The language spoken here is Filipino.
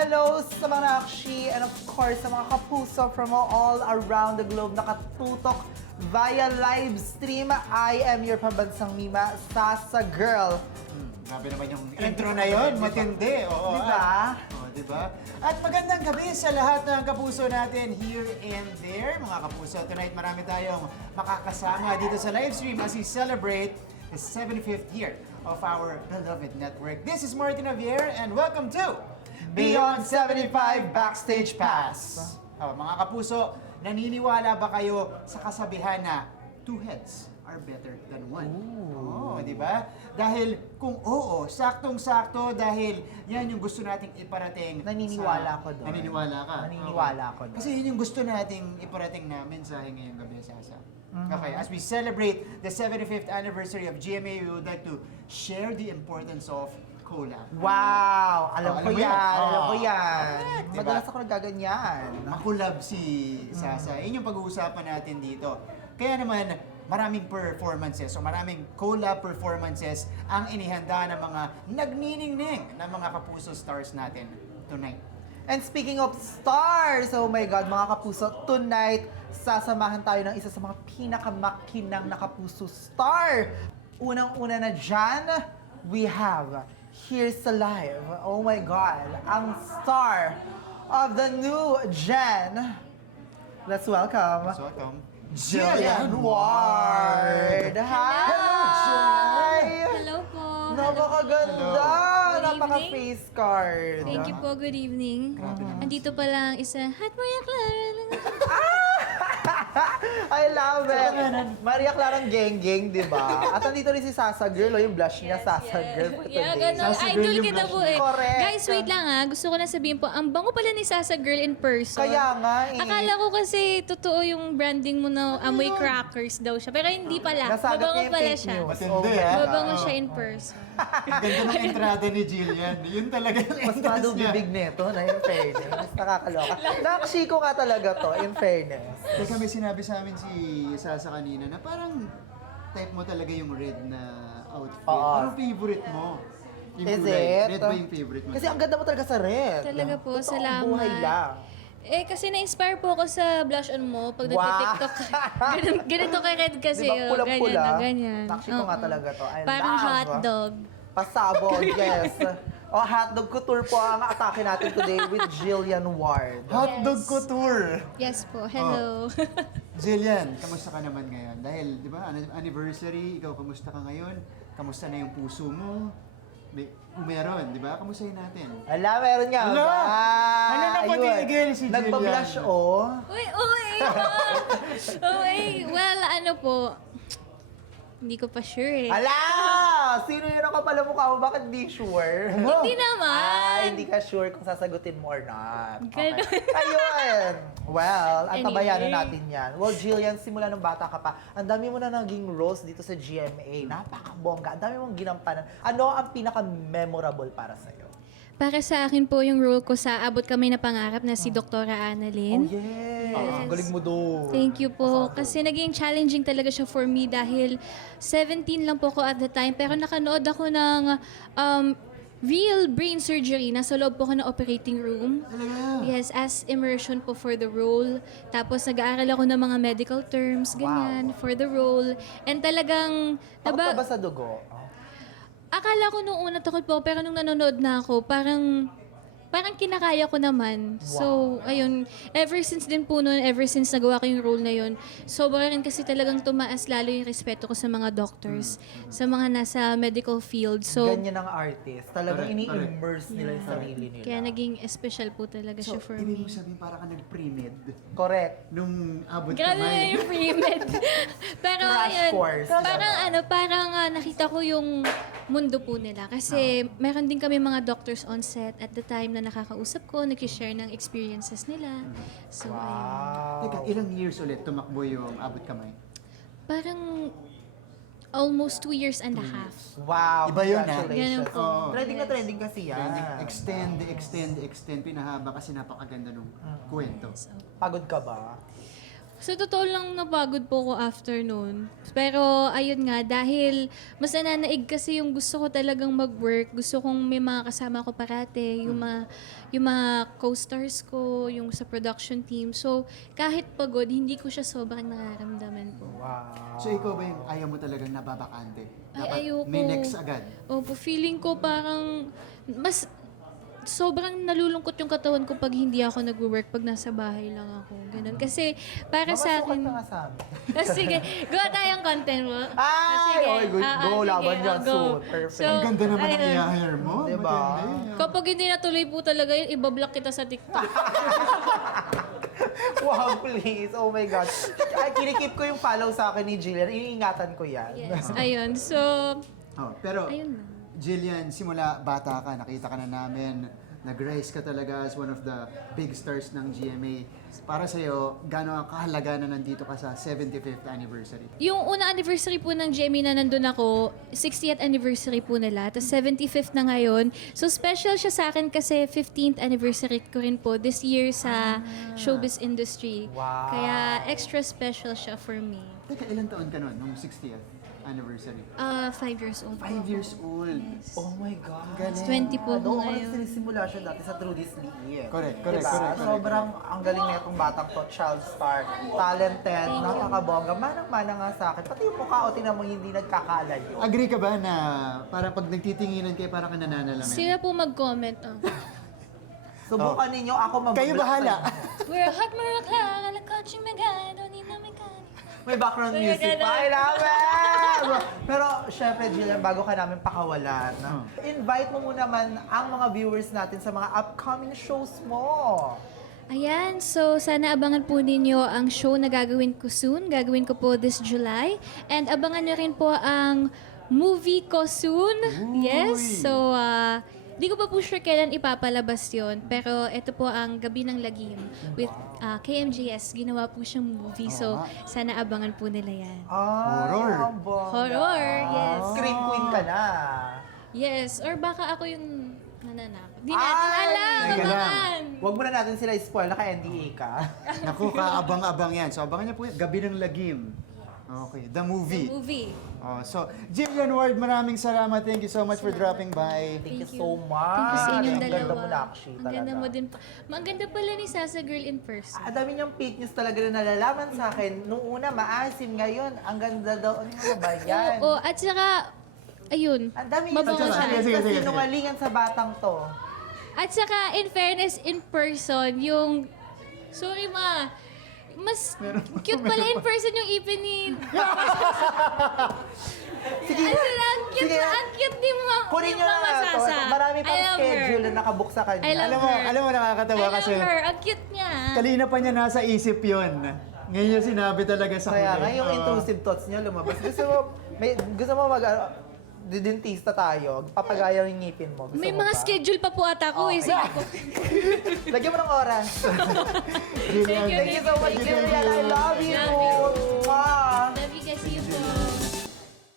Hello sa mga nakakshi and of course sa mga kapuso from all around the globe nakatutok via live stream. I am your pambansang Mima, Sasa Girl. Grabe naman yung intro na yun, matindi. Oo, Diba? Diba? At magandang gabi sa lahat ng kapuso natin here and there. Mga kapuso, tonight marami tayong makakasama dito sa live stream as we celebrate the 75th year of our beloved network. This is Martin Javier and welcome to Beyond 75 Backstage Pass. Mga kapuso, naniniwala ba kayo sa kasabihan na two heads are better than one? Oo, di ba? Dahil kung oo, saktong-sakto dahil yan yung gusto nating iparating. Naniniwala ko doon. Naniniwala ka? Naniniwala Okay. ako doon. Kasi yun yung gusto nating iparating na mensahe ngayong gabi, Sasa. Okay, as we celebrate the 75th anniversary of GMA, we would like to share the importance of collab. Wow! Alam ko alam mo yan, yan. alam ko yan. Correct, diba? Madalas ako nagaganyan. Makulab si Sasa. Yun yung pag-uusapan natin dito. Kaya naman, maraming performances o maraming collab performances ang inihanda ng mga nagniningning ng mga kapuso stars natin tonight. And speaking of stars, oh my God, mga kapuso, tonight, sasamahan tayo ng isa sa mga pinakamakinang na kapuso star. Unang-una na dyan, we have Here's Alive. Oh my God, ang star of the new gen. Let's welcome So, welcome. Jillian Ward. Hi! Hello po. Napakaganda! Good Napaka-face card. Thank you po. Good evening. Grabe naman. Andito pa lang isa. Hat Maria Clara. I love it! Maria Clarang Geng-Geng, di ba? At nandito rin si Sasa Girl, oh, yung blush niya, Sasa Girl for today. Yeah, ganun. Sasa Girl Idol yung kita blush po niya. eh. Correct. Guys, wait lang ha. Gusto ko na sabihin po, ang bango pala ni Sasa Girl in person. Kaya nga eh. Akala ko kasi totoo yung branding mo na amoy crackers daw siya. Pero hindi pala. Nasagot Mabango niya yung pala fake siya. news. Matindi, Oh my ah. God. Mabango siya in person. Ang ganda ng entrada ni Jillian. Yun talaga yung Mas entrance mado niya. bibig nito na in fairness. Nakakaloka. Nakashiko nga talaga to, in fairness. Teka, may sinabi sa amin si Sasa kanina na parang type mo talaga yung red na outfit. Oo. Anong favorite mo? Yung Is kulay. it? Red ba yung favorite mo? Kasi ang ganda mo talaga sa red. Talaga po, Totoong salamat. buhay lang. Eh, kasi na-inspire po ako sa blush on mo pag Wow. nagtitiktok ka. Ganito kay Red kasi. Diba, oh, pula-pula? Ganyan, ganyan. Nakshiko nga Oo. talaga to. I Parang love. hotdog. Pasabog, yes. O, hotdog couture po ang atake natin today with Jillian Ward. Hotdog Yes. couture! Yes po, hello. Jillian, kamusta ka naman ngayon? Dahil, di ba, anniversary, ikaw, kamusta ka ngayon? Kamusta na yung puso mo? Kung meron, di ba? Kamustahin natin. Ala, meron nga. Ala! ba? Ano na Ayun. patigil si Jillian? Nagpa-blush, oh. Uy, uy! Uy, well, ano po, hindi ko pa sure eh. Ala! Sino yun ang kapala mukha mo? Bakit di sure? Hindi naman. Ah, hindi ka sure kung sasagutin mo or not. Okay. Ganun. Ayun! Well, ang tabayanan Anyway. natin yan. Well, Jillian, simula nung bata ka pa, ang dami mo na naging roles dito sa GMA. Napakabongga. Ang dami mong ginampanan. Ano ang pinaka-memorable para sa'yo? Para sa akin po yung role ko sa Abot Kami na Pangarap na si Dr. Annalyn. Oh, yes! Yes. Ang galing mo doon. Thank you po. Kasi naging challenging talaga siya for me dahil 17 lang po ko at the time. Pero nakanood ako ng real brain surgery. Nasa loob po ko ng operating room. Talaga? Yes, as immersion po for the role. Tapos nag-aaral ako ng mga medical terms, ganyan, for the role. And talagang, Takot ka ba sa dugo? Oh. akala ko nung una takot po, pero nung nanonood na ako, parang kinakaya ko naman. So, ayun, ever since din po noon, ever since nagawa ko yung role na yun, sobra rin kasi talagang tumaas lalo yung respeto ko sa mga doctors, sa mga nasa medical field. So, Ganyan ang artist. Talagang Correct, ini-immerse nila yung sarili nila. kaya naging special po talaga So, siya for ibig mo me. sabihin para ka nag-pre-med Correct. nung abot Grabe na kamay. yung pre-med. Pero Crash ayun, course. parang nakita ko yung mundo po nila. Kasi meron din kami mga doctors on set at the time na nakakausap ko, nag-share ng experiences nila. So, ayun. Wow. Teka, ilang years ulit tumakbo yung abot kamay? Parang almost 2 years and a half. Wow. Iba yun, ah. Congratulations. Ganun po. Oo. Trending na trending kasi yan. Extend, pinahaba kasi napakaganda nung kwento. So, Pagod ka ba? Sa totoo lang, napagod po ko after noon. Pero ayun nga, dahil mas nananaig kasi yung gusto ko talagang mag-work. Gusto kong may mga kasama ko parate, yung mga co-stars ko, yung sa production team. So, kahit pagod, hindi ko siya sobrang nararamdaman po. Wow. So ikaw ba yung ayaw mo talagang nababakante? Ay, ayoko. May next agad. Opo, feeling ko parang mas sobrang nalulungkot yung katawan ko pag hindi ako nag-work, pag nasa bahay lang ako. Ganun. Kasi para sa Mamasukan akin... ka nga sa amin. Sige, gawa tayong content mo. Ay! Okay, good. Go, laban sige, dyan, go. soon. Perfect. Ang ganda naman ng ayun. i-hire mo. Diba? Maganda yun. Kapag hindi natuloy po talaga yun, ibablock kita sa TikTok. Wow, please. Oh my God. Ay, kinikip ko yung follow sa akin ni Jillian. Iniingatan ko yan. Yes, ayun. So, Oh, pero ayun lang. Jillian, simula bata ka, nakita ka na namin, nag-rise ka talaga as one of the big stars ng GMA. Para sa'yo, gano'ng kahalaga na nandito ka sa 75th anniversary? Yung unang anniversary po ng GMA na nandun ako, 60th anniversary po nila, tapos 75th na ngayon. So special siya sa akin kasi 15th anniversary ko rin po this year sa showbiz industry. Wow. Kaya extra special siya for me. Teka, ilang taon ka nun, nung 60th anniversary? 5 years old. 5 years old. Yes. Oh my God. Galing. 20 po ako Doon ko ngayon. nagsisimula siya dati sa True This Lee. Correct, Diba? correct, correct. Sobrang ang galing na itong batang to, child star, talented, nakakabongga, manang-mana nga sa akin. Pati yung mukha o tinan mo hindi nagkakalayo. Agree ka ba na parang pag nagtitinginan kayo, parang ka nananalamin? Sila po mag-comment. Oh. Subukan ninyo ako mag- Kayo bahala. We're hot, we're cloud, ala coaching megano, ni na mekano. May background Kaya music ganun. pa. I love it! Pero syempre, Jillian, bago ka namin pakawalan, invite mo muna man ang mga viewers natin sa mga upcoming shows mo. Ayan, so sana abangan po ninyo ang show na gagawin ko soon. Gagawin ko po this July. And abangan nyo rin po ang movie ko soon. Yes, so di ko pa po sure kailan ipapalabas yon. Pero ito po ang Gabi ng Lagim with KMJS. Ginawa po siyang movie. So sana abangan po nila yan. Horror. ang bongga. Horror, yes. Scream queen ka na. Yes, or baka ako yung nananakot. Di Ay! natin alam, Teka lang. abangan. Huwag muna natin sila spoil, naka-NDA ka. Naku, kaabang-abang yan. So abangan niyo po yan, Gabi ng Lagim. Okay, the movie. Movie. Oh, so, Jillian Ward, maraming salamat. Thank you so much for dropping by. Thank you Thank you. so much. Thank you sa inyong Ang dalawa. ganda mo na, actually, Ang ganda talaga. mo din pa. Ang ganda pala ni Sasa Girl in person. Ang dami niyang fake news talaga na nalalaman sa akin. Nung una, maasim. Ngayon, ang ganda daw. Ano ba yan? Oo, at saka, ayun, Ang dami mabango niya siya. Sige, sige, sige. sinungalingan sa batang to. At saka, in fairness, in person, yung, sorry ma, mas cute pala in person yung ipin ni... Sige, ang cute, sige. ang cute ni Kunin niyo Mama na to. Sasa. Marami I pang love schedule her. na nakabook sa kanya. I love her. Alam mo, nakakatawa I love kasi her. Ang cute niya. kanina pa niya nasa isip yon. Ngayon niya sinabi talaga sa Kaya huli. nga, yung Oo. intrusive thoughts niya lumabas. Gusto mo mag... didentista tayo, papagaya yung ngipin mo. Gusto May mo mga ba? schedule pa po ata ko. Eh. Okay. Sige po. Lagyan mo ng oras. Jillian, Thank you, Thank you so much, Jillian. I love you. Love you. Mwah. Love you guys. See you po.